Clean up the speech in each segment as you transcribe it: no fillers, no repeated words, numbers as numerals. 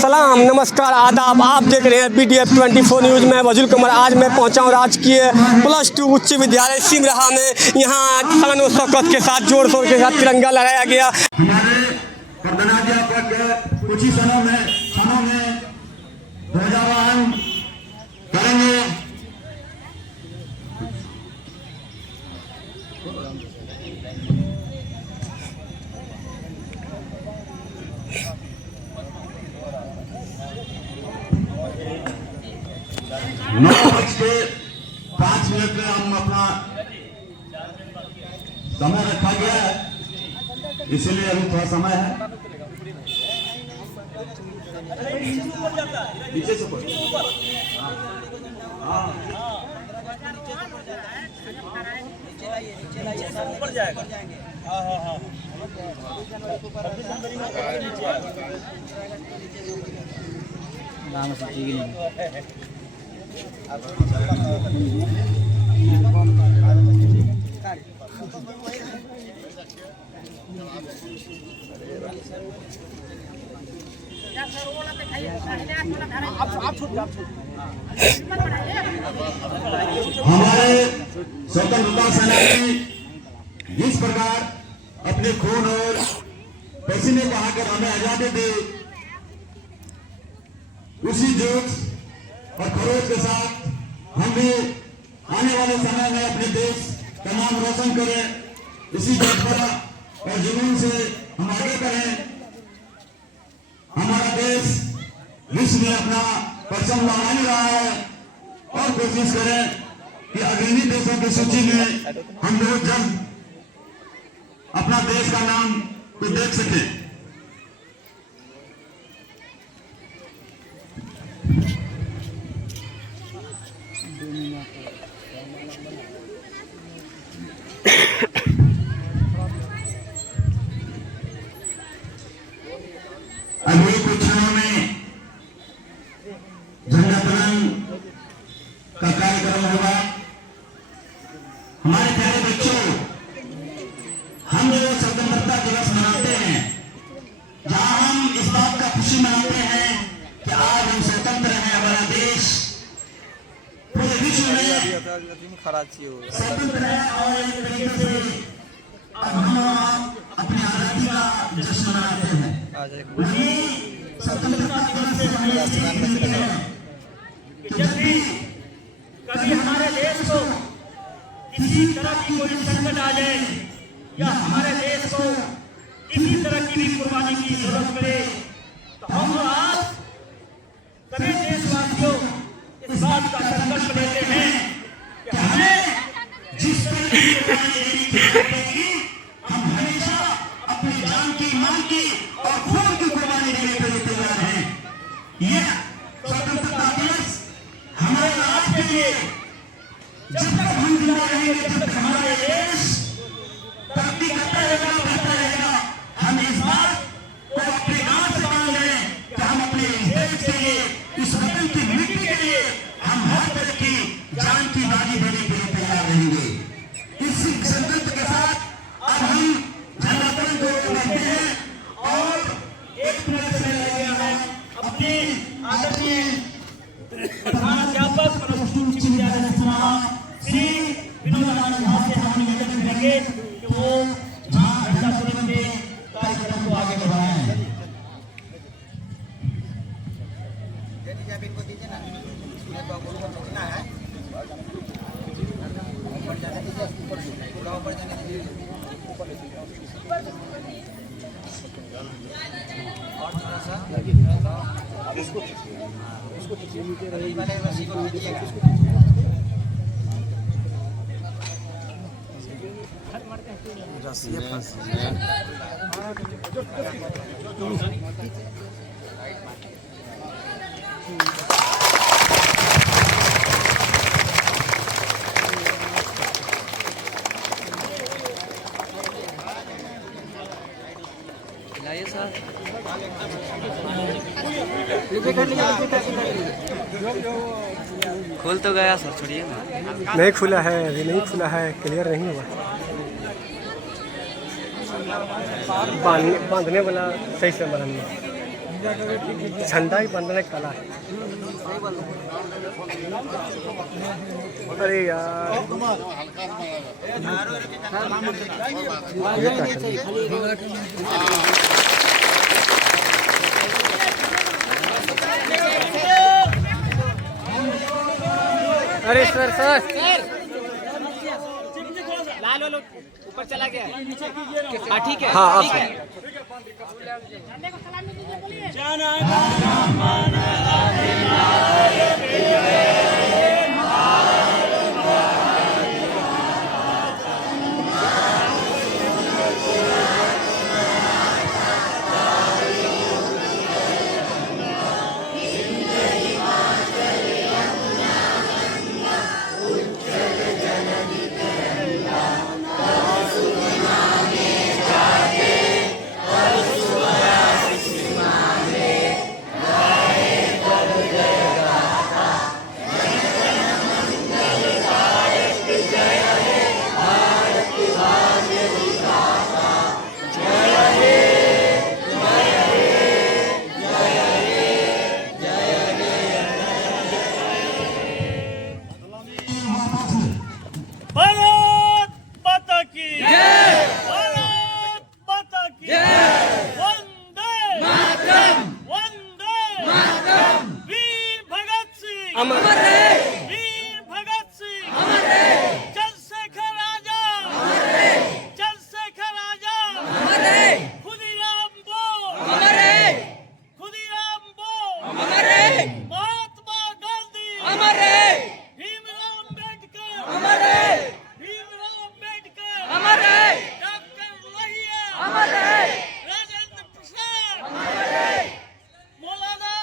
सलाम, नमस्कार, आदाब। आप देख रहे हैं BDF 24 न्यूज़ में वजूल कमर। आज मैं पहुंचा हूं राजकीय +2 उच्च विद्यालय सिमरहा में। यहाँ शान और शौकत के साथ जोर शोर के साथ तिरंगा लहराया गया। हमारे प्रधानाध्यापक कुछ ही क्षणों में ध्वजारोहण करेंगे। नौ बज के 5 मिनट में हम अपना समय रखा गया है, इसीलिए अभी थोड़ा समय है। पीछे से ऊपर जाएगा। हमारे स्वतंत्रता सेनानी जिस प्रकार अपने खून और पसीने बहाकर हमें आजादी दी, उसी जोश और खरोश के साथ हम भी आने वाले समय में अपने देश का नाम रोशन करें। इसी जज्बा और जुनून से हम आगे बढ़ें। हमारा देश विश्व में अपना परचम लहरा रहा है और कोशिश करें कि अग्रणी देशों की सूची में हम लोग जल्द अपना देश का नाम को देख सकें। अगले कुछ क्षणों में झंडोत्तोलन का कार्यक्रम होगा। हमारे प्यारे बच्चों, हम जो स्वतंत्रता दिवस मनाते हैं, जहां हम इस बात का खुशी मनाते हैं कि आज हम स्वतंत्र हैं, हमारा देश पूरे विश्व में स्वतंत्र है और एक तरीके से अब हम अपनी आजादी का जश्न मनाते हैं। वही स्वतंत्रता दिवस से हमें ये सीख मिलती है कि जब भी कभी हमारे देश को किसी तरह की कोई संकट आ जाए या हमारे देश को किसी तरह की भी कुर्बानी की जरूरत पड़े, तो हम आज सभी देशवासियों इस बात का संकल्प लेते हैं कि हमें जिस तरह की कुर्बानी देनी है, हम हमेशा अपनी जान की, मान की और खून की कुर्बानी देने के लिए तैयार हैं। यह स्वतंत्रता दिवस हमारे राज के लिए जब तक हम जिंदा रहेंगे, जब तक हमारा ये देश तरक्की करता रहेगा, बढ़ता रहेगा, हम इस बात को अपने गांव से मान लें कि हम अपने देश के लिए, इस वतन की मिट्टी के लिए हम हर तरह की जान की बाजी देने के लिए तैयार रहेंगे। इसी संकल्प के साथ अब हम झंडोत्तोलन को करते हैं और एक मिनट से रह गया है अपने आदरणीय प्रधानाध्यापक उच्च विद्यालय सिमरहा श्री विनोद आनंद भाव से हम निवेदन करेंगे कि वो झंडोत्तोलन के कार्यक्रम को आगे बढ़ाएं। खोल तो गया सर, छोड़िए ना। नहीं खुला है, अभी नहीं खुला है, क्लियर नहीं हुआ। बांधने वाला सही से बना नहीं। झंडा ही बन रहा है काला। अरे यार अरे सर लाल वालों ऊपर चला गया है। हाँ ठीक है। हाँ ठीक है। भारत माता की जय। भारत माता की जय। वंदे मातरम। वंदे मातरम। वीर भगत सिंह अमर वीर भगत सिंह चंद्रशेखर आजाद चंद्रशेखर आजाद खुदीराम बोस खुदीराम बोस महात्मा गांधी भीमराव अम्बेडकर भीमराव अम्बेडकर डॉक्टर लोहिया राजेंद्र प्रसाद मौलाना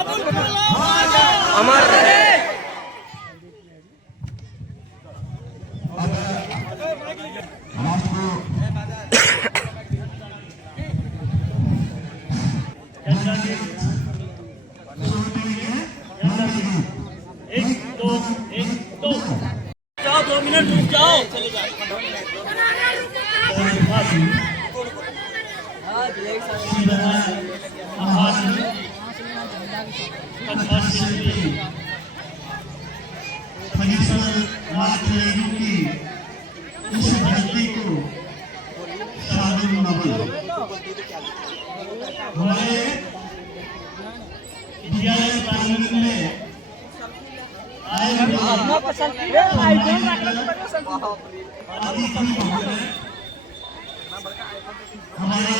अबुल कलाम आजाद अमर एक दो जाओ 2 मिनट रुक जाओ चले जाओ हमारे विद्यालय प्रांगण में आए हमारे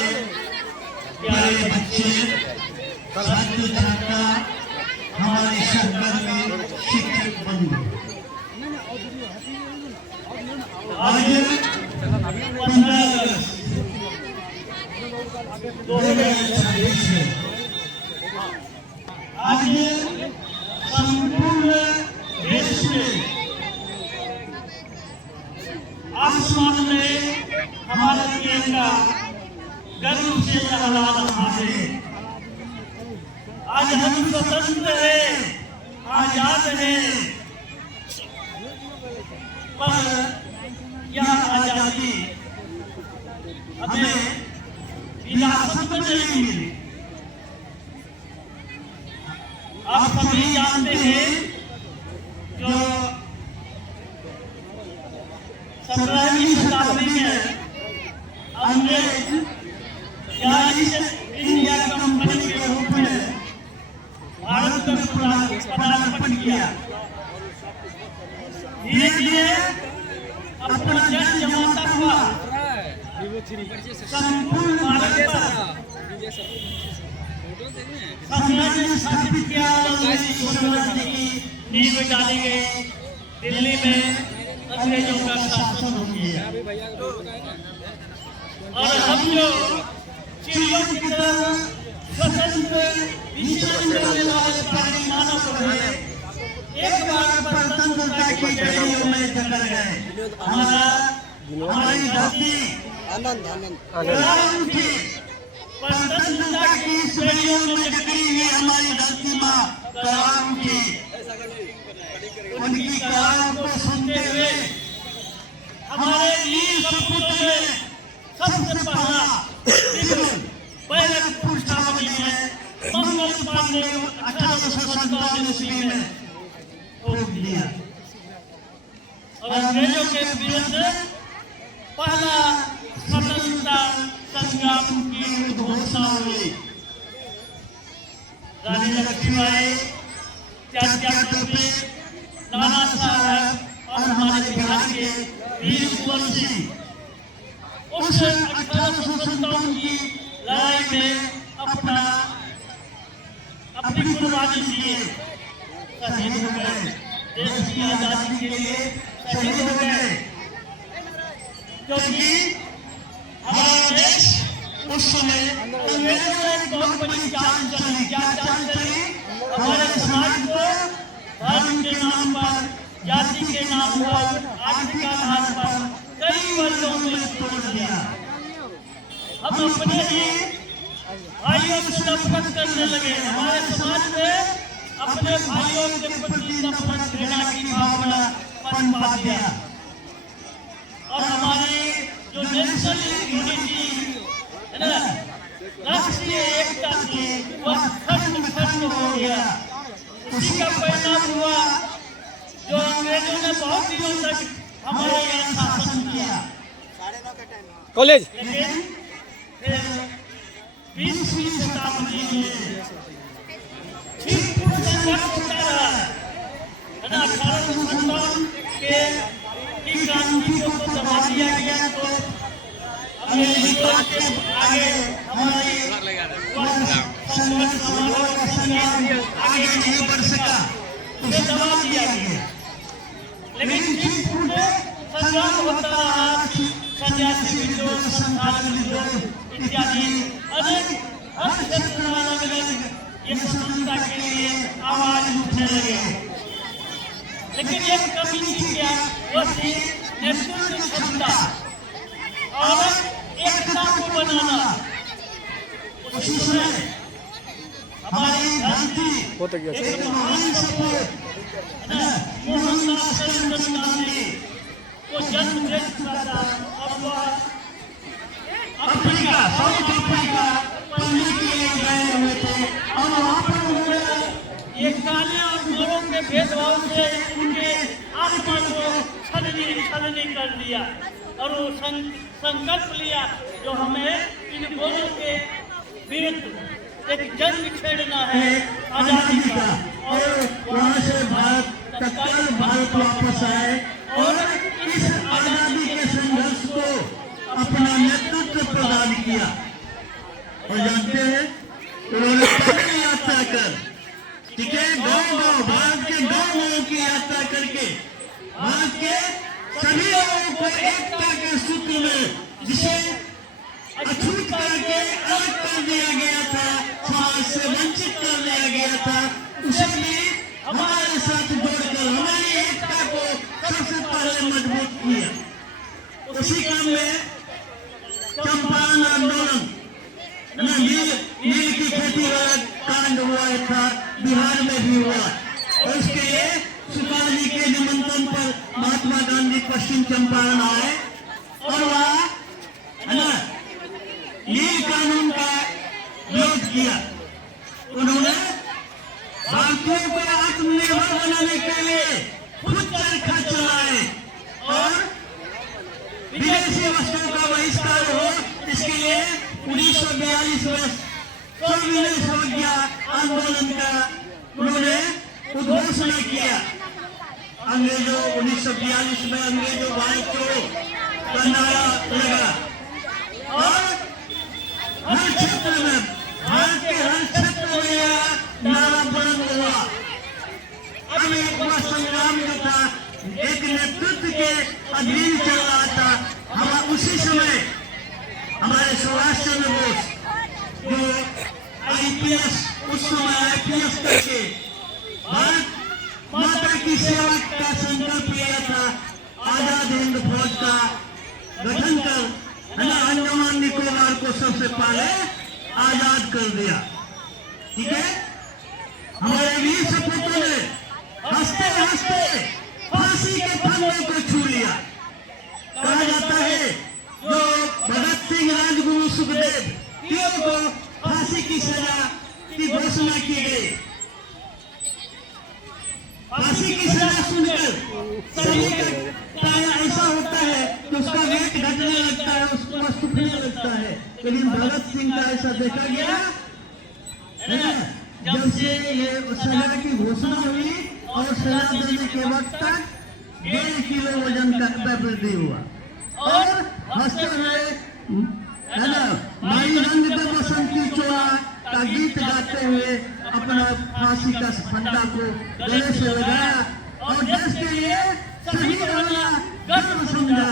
प्यारे बच्चे छात्र छात्रा हमारे शहर में शिक्षक बंधु आज 15 अगस्त 2026 है। आज संपूर्ण देश में आसमान में हमारा तिरंगा गर्व से लहरा रहा है। आज हम स्वतंत्र हैं, आजाद हैं, पर यह आजादी हमें विरासत में नहीं मिली। आप सभी जानते हैं जो 17वीं शताब्दी में अंग्रेज ईस्ट इंडिया कंपनी के रूप में भारत में पदार्पण किया। धीरे धीरे अपना जन जमाता हुआ संपूर्ण भारत पर साम्राज्य स्थापित किया। साम्राज्य की नींव डाली गई। दिल्ली में अंग्रेजों का शासन हो गया और हम लोग चिड़ियों की तरह स्वतंत्र विचरण करने वाले प्राणी मानव रहे। एक बार स्वतंत्रता की बेड़ियों में जकड़ गए। हमारी धरती राम की स्वतंत्रता की बेड़ियों में जकड़ी हुई हमारी धरती माँ राम की उनकी कलाम को सुनते हुए हमारे वीर सपूतों ने सबसे पहला बैरकपुर छावनी में ने 1857 ईस्वी में रोक दिया और अंग्रेजों के विरुद्ध पहला स्वतंत्रता संग्राम की घोषणा हुई। रानी लक्ष्मीबाई, चाचा टोपे, नाना साहब और हमारे बिहार के वीर कुंवर सिंह उस 1857 की लड़ाई में अपनी कुर्बानी दिए, शहीद हो गए, देश की आजादी के लिए शहीद हो गए। क्योंकि हमारा देश उस समय अंग्रेजों ने बहुत बड़ी चाल चली। क्या चाल चली? हमारे समाज को धर्म के नाम पर, जाति के नाम पर, आर्थिक आधार पर कई वर्गों में तोड़ दिया। हम अपने ही भाइयों से नफरत करने लगे। हमारे समाज में अपने भाइयों के प्रति नफरत, घृणा की भावना पनपा दिया और हमारी जो नेशनल यूनिटी है ना, राष्ट्रीय एकता थी, वह खंड खंड हो गया। उसी का परिणाम हुआ जो अंग्रेजों ने बहुत दिनों तक हमारे यहाँ शासन किया। कॉलेज लेकिन फिर 20वीं शताब्दी में छिटपुट संघर्ष होता रहा है ना। 1857 की क्रांति को दबा दिया गया तो अमेरिका के आगे हमारी संघर्ष आगे नहीं बढ़ सका, उसे दबा दिया गया। लेकिन छिटपुट संग्राम होता रहा, सन्यासी विद्रोह, संथाल विद्रोह इत्यादि अनेक हर क्षेत्र में अलग अलग ये स्वतंत्रता के लिए आवाज उठने लगे। लेकिन एक कमी थी, क्या? वो थी नेतृत्व क्षमता और एकता को बनाना। उसी समय हमारी क्रांति एक महान सपूत मोहनदास करमचंद गांधी को जन्म दे चुका था और वह अफ्रीका, साउथ अफ्रीका पढ़ने के लिए गए हुए थे और वहाँ पर उन्होंने ये काले और गोरों के भेदभाव से उनके आत्मा को छलनी कर दिया और वो संकल्प लिया जो हमें इन गोरों के विरुद्ध एक जंग छेड़ना है आजादी का। और वहाँ से भारत तत्काल भारत वापस आए और इस आजादी के संघर्ष को अपना नेतृत्व प्रदान किया। और जानते हैं उन्होंने पहली यात्रा कर, ठीक है, गाँव भारत के गाँव की यात्रा करके भारत के सभी लोगों को एकता के सूत्र में, जिसे अछूत करके अलग कर दिया गया था, समाज से वंचित कर दिया गया था, उसे भी हमारे साथ जोड़कर हमारी एकता को सबसे पहले मजबूत किया। उसी क्रम में चंपारण आंदोलन, नील की खेती वाला कांड हुआ था, बिहार में भी हुआ और उसके लिए सुकाजी के निमंत्रण पर महात्मा गांधी पश्चिम चंपारण आए और वह है ना नील कानून का विरोध किया। उन्होंने भारतीयों को आत्मनिर्भर बनाने के लिए खुद चरखा चलाए और विदेशी वस्तुओं का बहिष्कार हो, इसके लिए 1942 में सविनय संज्ञा आंदोलन का उन्होंने उद्घोषणा किया। अंग्रेजों 1942 में अंग्रेजों भारत छोड़ो का नारा लगा और हर क्षेत्र में, भारत के हर क्षेत्र में यह नारा बुलंद हुआ। अब एक बड़ा संग्राम जो था एक नेतृत्व के अधीन चल रहा था। हम उसी समय हमारे सुभाष चंद्र बोस जो IPS, उस समय IPS करके भारत माता की सेवा का संकल्प लिया था, आजाद हिंद फौज का गठन कर है ना अंडमान निकोबार को सबसे पहले आजाद कर दिया। ठीक है, हमारे वीर सपूतों ने हंसते हंसते फांसी के फंदे को छू लिया। कहा जाता है जो भगत सिंह, राजगुरु, सुखदेव तीनों को फांसी की सजा की घोषणा की गई। फांसी की सजा सुनकर शरीर का ऐसा होता है कि उसका वेट घटने लगता है, उसको मस्तूफने लगता है। लेकिन भगत सिंह का ऐसा देखा गया है ना, जब से ये सजा की घोषणा हुई और सजा देने के वक्त तक 1.5 किलो वजन का वृद्धि हुआ और हंसते हुए है ना, माई रंग पे बसंती चोला का गीत गाते हुए अपना फांसी का फंदा को गले से लगाया और देश के लिए शहीद होना गर्व समझा।